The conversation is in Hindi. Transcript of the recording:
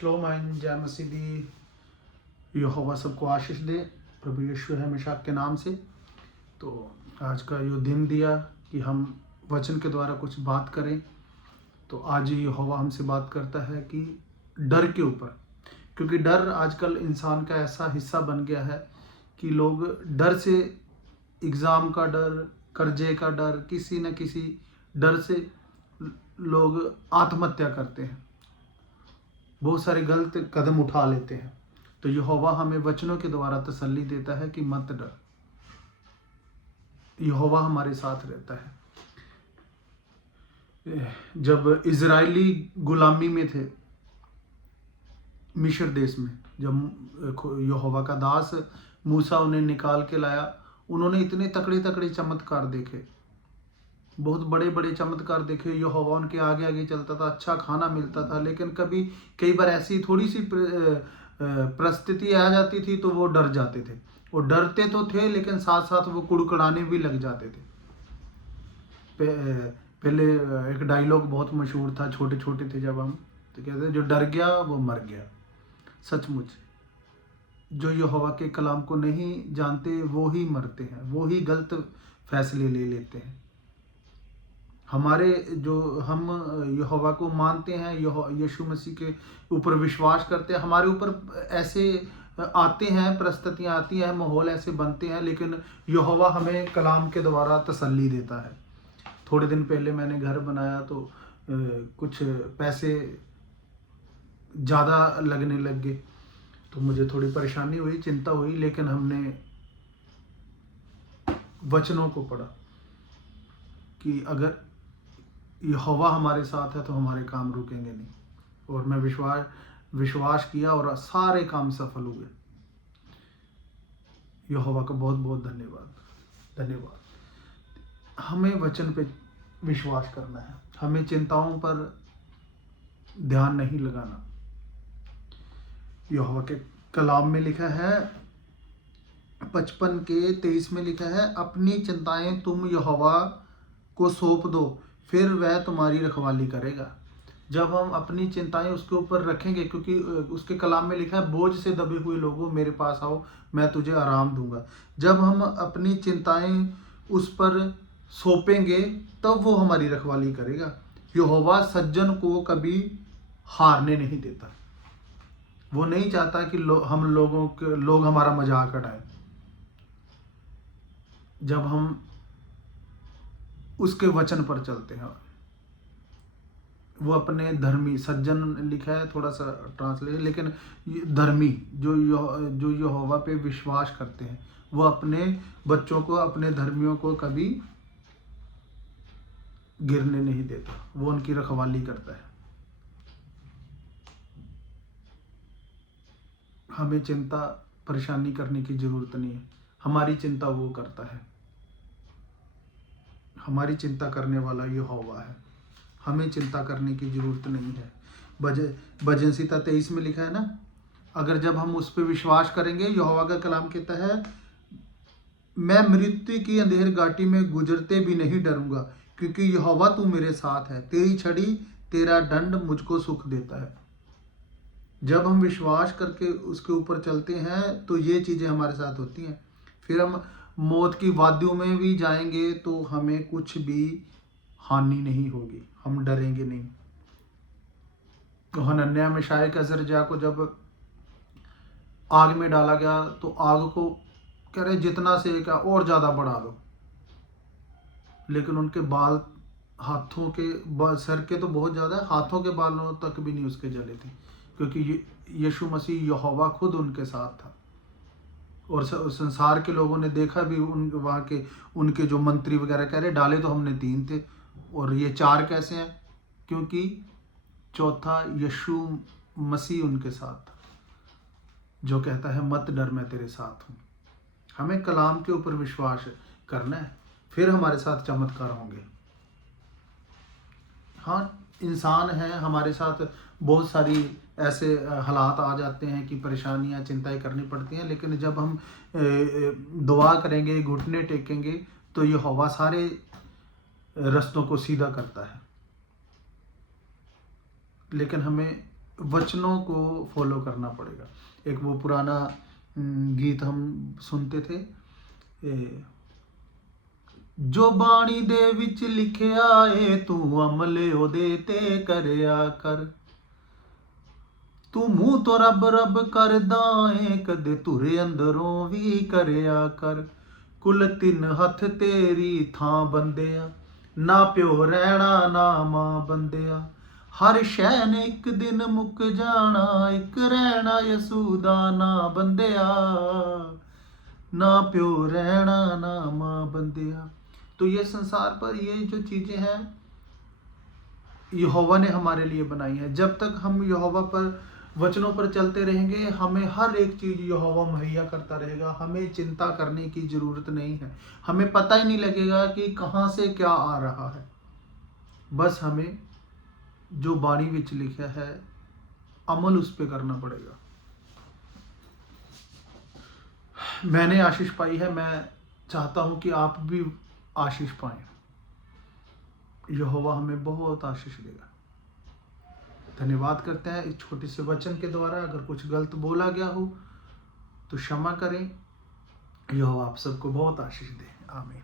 शलोम आइन जय मसीह दी। यहोवा सबको आशीष दे। प्रभु यीशु है हमेशा के नाम से। तो आज का ये दिन दिया कि हम वचन के द्वारा कुछ बात करें। तो आज यहोवा हमसे बात करता है कि डर के ऊपर, क्योंकि डर आजकल इंसान का ऐसा हिस्सा बन गया है कि लोग डर से, एग्ज़ाम का डर, कर्जे का डर, किसी न किसी डर से लोग आत्महत्या करते हैं, बहुत सारे गलत कदम उठा लेते हैं। तो यहोवा हमें वचनों के द्वारा तसल्ली देता है कि मत डर, यहोवा हमारे साथ रहता है। जब इजरायली गुलामी में थे मिस्र देश में, जब यहोवा का दास मूसा उन्हें निकाल के लाया, उन्होंने इतने तकड़े तकड़े चमत्कार देखे, बहुत बड़े बड़े चमत्कार देखे। यहोवा उनके आगे आगे चलता था, अच्छा खाना मिलता था। लेकिन कई बार ऐसी थोड़ी सी परिस्थिति आ जाती थी तो वो डर जाते थे। वो डरते तो थे लेकिन साथ साथ वो कुड़कुड़ाने भी लग जाते थे। पहले एक डायलॉग बहुत मशहूर था, छोटे छोटे थे जब हम, तो कहते जो डर गया वो मर गया। सचमुच जो यहोवा के कलाम को नहीं जानते वो ही मरते हैं, वो ही गलत फैसले ले लेते हैं। हमारे जो हम यहोवा को मानते हैं, यीशु मसीह के ऊपर विश्वास करते हैं, हमारे ऊपर ऐसे आते हैं, परिस्थितियाँ आती हैं, माहौल ऐसे बनते हैं, लेकिन यहोवा हमें कलाम के द्वारा तसल्ली देता है। थोड़े दिन पहले मैंने घर बनाया तो कुछ पैसे ज़्यादा लगने लग गए, तो मुझे थोड़ी परेशानी हुई, चिंता हुई। लेकिन हमने वचनों को पढ़ा कि अगर यहोवा हमारे साथ है तो हमारे काम रुकेंगे नहीं। और मैं विश्वास किया और सारे काम सफल हुए। यहोवा का बहुत बहुत धन्यवाद। हमें वचन पे विश्वास करना है, हमें चिंताओं पर ध्यान नहीं लगाना। यहोवा के कलाम में लिखा है 55:23 में लिखा है, अपनी चिंताएं तुम यहोवा को सौंप दो, फिर वह तुम्हारी रखवाली करेगा। जब हम अपनी चिंताएं उसके ऊपर रखेंगे, क्योंकि उसके कलाम में लिखा है बोझ से दबे हुए लोगों मेरे पास आओ, मैं तुझे आराम दूंगा। जब हम अपनी चिंताएं उस पर सौंपेंगे तब वो हमारी रखवाली करेगा। यहोवा सज्जन को कभी हारने नहीं देता। वो नहीं चाहता कि लोग हमारा मजाक उड़ाएं। जब हम उसके वचन पर चलते हैं, वो अपने धर्मी, सज्जन लिखा है थोड़ा सा ट्रांसलेशन, लेकिन धर्मी जो यहोवा पे विश्वास करते हैं, वो अपने बच्चों को, अपने धर्मियों को कभी गिरने नहीं देता, वो उनकी रखवाली करता है। हमें चिंता परेशानी करने की जरूरत नहीं है, हमारी चिंता वो करता है। हमारी चिंता करने वाला यहोवा है, हमें चिंता करने की जरूरत नहीं है। भजन संहिता 23 में लिखा है ना, अगर जब हम उस पर विश्वास करेंगे, यहोवा का कलाम कहता है, मैं मृत्यु की अंधेर घाटी में गुजरते भी नहीं डरूंगा, क्योंकि यहोवा तू मेरे साथ है, तेरी छड़ी तेरा दंड मुझको सुख देता है। जब हम विश्वास करके उसके ऊपर चलते हैं तो ये चीज़ें हमारे साथ होती हैं। फिर हम मौत की वादियों में भी जाएंगे तो हमें कुछ भी हानि नहीं होगी, हम डरेंगे नहीं। तो हनन्याह मिशाएल अजरजा को जब आग में डाला गया तो आग को कह रहे जितना सेक है और ज़्यादा बढ़ा दो, लेकिन उनके बाल, हाथों के सर के तो बहुत ज़्यादा, हाथों के बालों तक भी नहीं उसके जले थे, क्योंकि यीशु मसीह यहोवा खुद उनके साथ था। और संसार के लोगों ने देखा भी, वहाँ के उनके जो मंत्री वगैरह कह रहे डाले तो हमने 3 थे और ये 4 कैसे हैं, क्योंकि चौथा यीशु मसीह उनके साथ था, जो कहता है मत डर मैं तेरे साथ हूँ। हमें कलाम के ऊपर विश्वास करना है, फिर हमारे साथ चमत्कार होंगे। हाँ, इंसान है, हमारे साथ बहुत सारी ऐसे हालात आ जाते हैं कि परेशानियां, चिंताएं करनी पड़ती हैं, लेकिन जब हम दुआ करेंगे, घुटने टेकेंगे, तो यहोवा सारे रास्तों को सीधा करता है। लेकिन हमें वचनों को फॉलो करना पड़ेगा। एक वो पुराना गीत हम सुनते थे, जो बाणी दे विच लिखिया ए तू अमल ओदे ते करया कर, तू मूंह तो रब रब करदा ए कदे तुरे अंदरों भी करया कर, कुल तिन हथ तेरी थां बंदिया, ना प्यो रहना ना मां बंदिया, हर शै ने एक दिन मुक जाना, एक रहना यसूदा ना बंदिया, ना प्यो रहना ना मां बंदिया। तो ये संसार पर ये जो चीजें हैं यहोवा ने हमारे लिए बनाई है। जब तक हम यहोवा पर वचनों पर चलते रहेंगे, हमें हर एक चीज यहोवा मुहैया करता रहेगा। हमें चिंता करने की जरूरत नहीं है। हमें पता ही नहीं लगेगा कि कहाँ से क्या आ रहा है। बस हमें जो बाणी विच लिखा है अमल उस पर करना पड़ेगा। मैंने आशीष पाई है, मैं चाहता हूं कि आप भी आशीष पाएं। यहोवा हमें बहुत आशीष देगा। धन्यवाद करते हैं इस छोटे से वचन के द्वारा। अगर कुछ गलत बोला गया हो तो क्षमा करें। यहोवा आप सबको बहुत आशीष दे। आमीन।